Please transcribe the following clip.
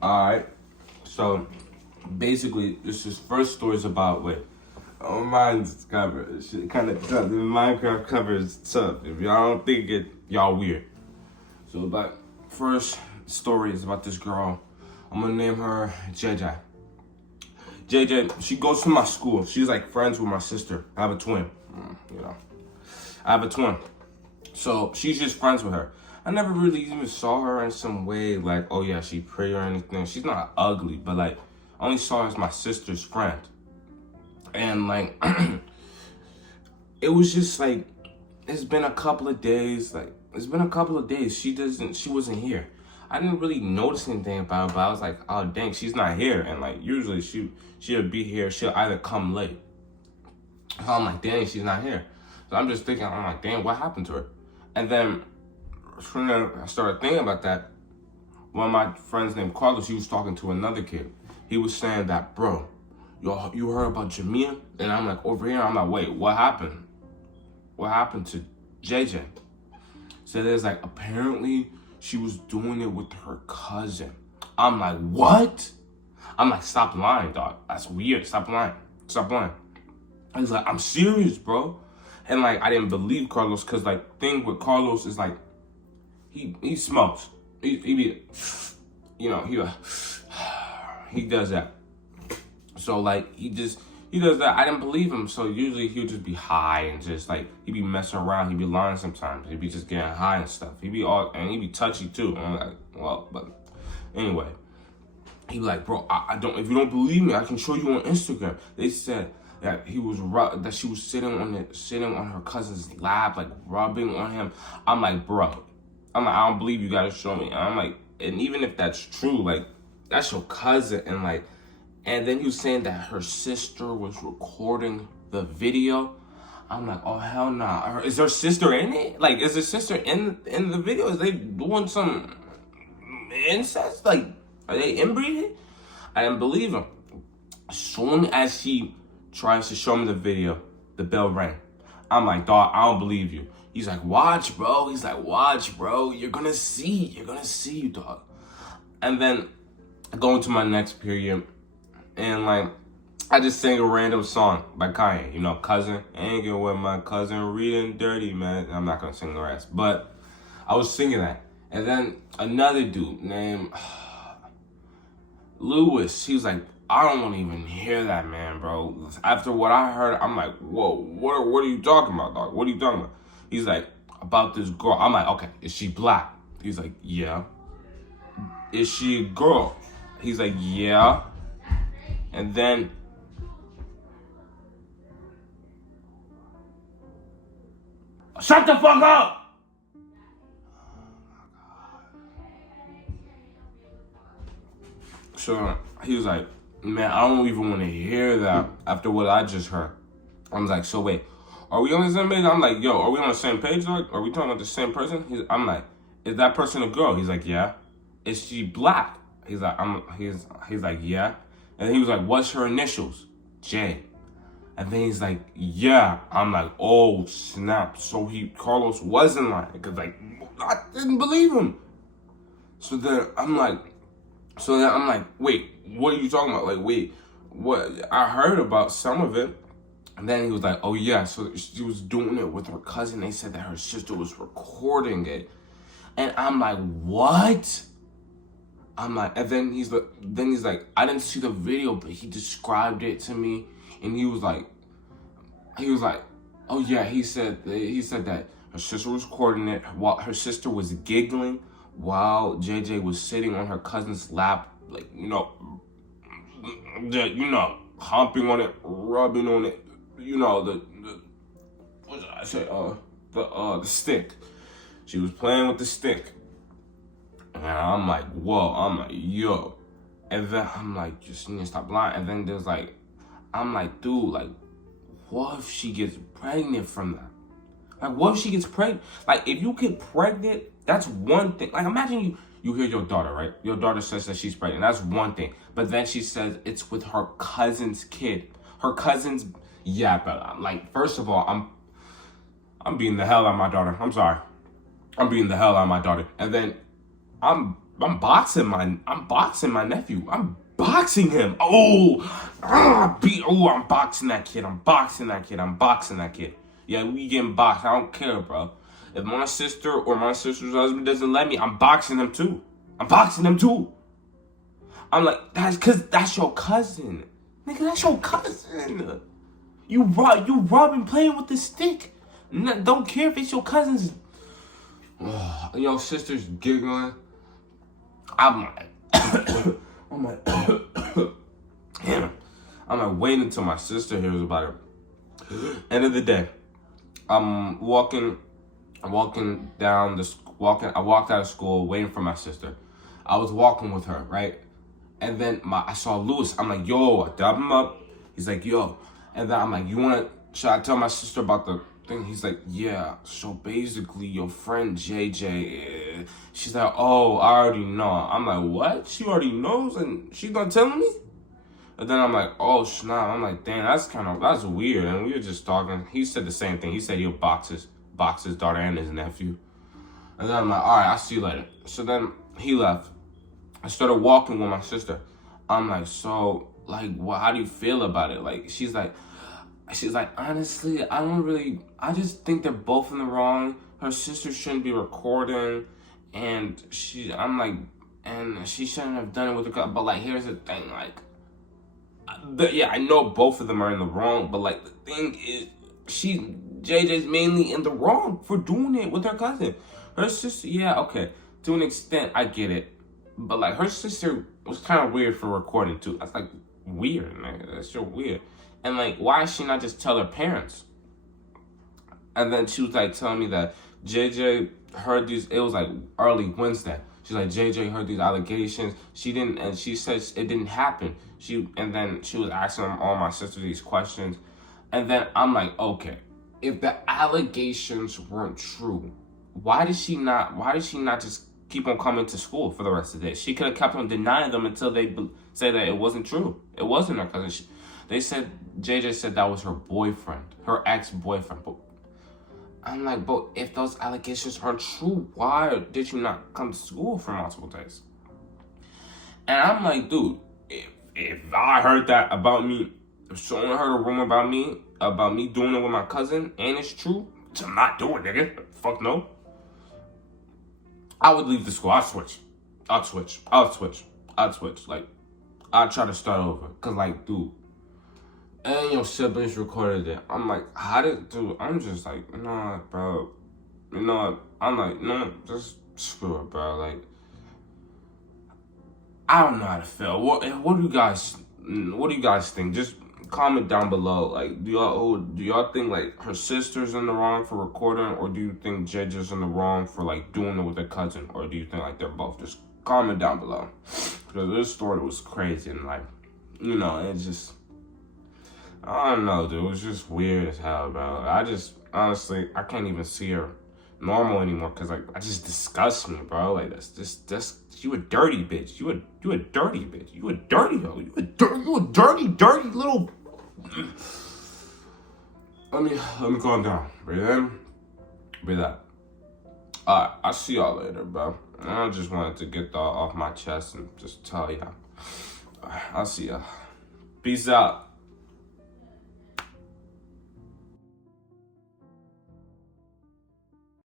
Alright, so basically, this is first story is about what mine's cover. Shit kind of tough. The Minecraft cover is tough. If y'all don't think it, y'all weird. So, but first story is about this girl. I'm gonna name her JJ. JJ, she goes to my school. She's like friends with my sister. I have a twin. You know, I have a twin. So she's just friends with her. I never really even saw her in some way like, oh yeah, she pretty or anything. She's not ugly, but like, I only saw her as my sister's friend. And like, it was just like, it's been a couple of days. She wasn't here. I didn't really notice anything about her, but I was like, oh dang, she's not here. And like, usually she'll be here. She'll either come late. So I'm like, dang, she's not here. So I'm just thinking, I'm like, damn, what happened to her? And then from there, I started thinking about that. One of my friends named Carlos, he was talking to another kid. He was saying that, bro, you heard about Jamia? And I'm like, over here, I'm like, wait, what happened? What happened to JJ? So there's like, apparently she was doing it with her cousin. I'm like, what? I'm like, stop lying, dog. That's weird. Stop lying. Stop lying. He's like, I'm serious, bro. And like, I didn't believe Carlos because like, thing with Carlos is like, he smokes. He be, you know, he does that. So like, he does that. I didn't believe him. So usually he'll just be high and just like, he be messing around. He be lying sometimes. He be just getting high and stuff. He be touchy too. And I'm like, well, but anyway. He be like, bro, I don't, if you don't believe me, I can show you on Instagram. They said that she was sitting on her cousin's lap, like rubbing on him. I'm like, bro, I don't believe you gotta show me. And I'm like, and even if that's true, like, that's your cousin. And then he was saying that her sister was recording the video. I'm like, oh hell nah. Is her sister in it? Like, is her sister in the video? Is they doing some incest? Like, are they inbreeding? I didn't believe him. As soon as he tries to show me the video, the bell rang. I'm like, dog, I don't believe you. He's like, watch, bro. You're gonna see, dog. And then I go into my next period, and like, I just sang a random song by Kanye. You know, cousin, hanging with my cousin, reading dirty, man. I'm not gonna sing the rest, but I was singing that. And then another dude named Lewis, he was like, I don't want to even hear that, man, bro. After what I heard, I'm like, whoa, what are you talking about, dog? What are you talking about? He's like, about this girl. I'm like, okay, is she black? He's like, yeah. Is she a girl? He's like, yeah. And then, shut the fuck up! So he was like, man, I don't even want to hear that after what I just heard. I was like, so wait, are we on the same page? I'm like, yo, are we on the same page? Like, are we talking about the same person? I'm like, is that person a girl? He's like, yeah. Is she black? He's like, he's like, yeah. And he was like, what's her initials? J. And then he's like, yeah. I'm like, oh snap. So Carlos wasn't lying, because like, I didn't believe him. So then I'm like, wait, what are you talking about? Like, wait, what? I heard about some of it. And then he was like, oh yeah, so she was doing it with her cousin. They said that her sister was recording it. And I'm like, what? I'm like, and then he's like, I didn't see the video, but he described it to me. And he was like, oh yeah, he said that her sister was recording it while her sister was giggling while JJ was sitting on her cousin's lap, like, humping on it, rubbing on it, the what did I say? The stick. She was playing with the stick. And I'm like, whoa, I'm like, yo. And then I'm like, just need to stop lying. And then there's like, I'm like, dude, like, what if she gets pregnant from that? Like, what if she gets pregnant? Like, if you get pregnant, that's one thing. Like, imagine you hear your daughter, right? Your daughter says that she's pregnant. That's one thing. But then she says it's with her cousin's kid. Her cousin's, yeah, but like, first of all, I'm beating the hell out of my daughter. I'm sorry. I'm beating the hell out of my daughter. And then I'm boxing my nephew. I'm boxing him. I'm boxing that kid. I'm boxing that kid. Yeah, we getting boxed. I don't care, bro. If my sister or my sister's husband doesn't let me, I'm boxing them too. I'm like, that's your cousin. Nigga, that's your cousin. You robbing playing with the stick. Don't care if it's your cousin's. Your sister's giggling. I'm like, damn. I'm like, waiting until my sister hears about it. End of the day, I'm walking down I walked out of school waiting for my sister. I was walking with her, right? And then I saw Lewis. I'm like, yo, I dab him up. He's like, yo. And then I'm like, should I tell my sister about the thing? He's like, yeah. So basically, your friend JJ, she's like, oh, I already know. I'm like, what? She already knows and she's gonna tell me? And then I'm like, oh, snap. I'm like, damn, that's weird. And we were just talking. He said the same thing. He said he'll box his daughter and his nephew. And then I'm like, all right, I'll see you later. So then he left. I started walking with my sister. I'm like, so, like, how do you feel about it? Like, she's like, honestly, I just think they're both in the wrong. Her sister shouldn't be recording. And I'm like, and she shouldn't have done it with her. But, like, here's the thing, like, yeah, I know both of them are in the wrong. But, like, the thing is, JJ's mainly in the wrong for doing it with her cousin. Her sister, yeah, okay. To an extent, I get it. But, like, her sister was kind of weird for recording, too. That's, like, weird, man. That's so weird. And, like, why does she not just tell her parents? And then she was, like, telling me that JJ heard these, it was, like, early Wednesday. She's like, JJ heard these allegations. And she says it didn't happen. And then she was asking all my sisters these questions. And then I'm like, okay, if the allegations weren't true, why did she not just keep on coming to school for the rest of the day? She could have kept on denying them until they say that it wasn't true. It wasn't her cousin. JJ said that was her boyfriend, her ex-boyfriend. But I'm like, but if those allegations aren't true, why did you not come to school for multiple days? And I'm like, dude, if I heard that about me, if someone heard a rumor about me doing it with my cousin, and it's true, I'm not doing it, nigga. Fuck no. I would leave the school. I'd switch. Like, I'd try to start over. Cause, like, dude, and your siblings recorded it. I'm like, I'm just like, nah, bro. You know what? I'm like, no, just screw it, bro. Like, I don't know how to feel. What do you guys think? Just comment down below. Like, do y'all think, like, her sister's in the wrong for recording, or do you think JJ's in the wrong for, like, doing it with her cousin, or do you think, like, they're both? Just comment down below, because this story was crazy, and, like, you know, it just, I don't know, dude. It was just weird as hell, bro. Honestly, I can't even see her normal anymore, because, like, it just disgusts me, bro. Like, that's you a dirty bitch. You a dirty bitch. You a dirty hoe. You a dirty little. Let me calm down. Breathe in. Breathe out. Alright, I'll see y'all later, bro. I just wanted to get that off my chest and just tell y'all. I'll see y'all. Peace out.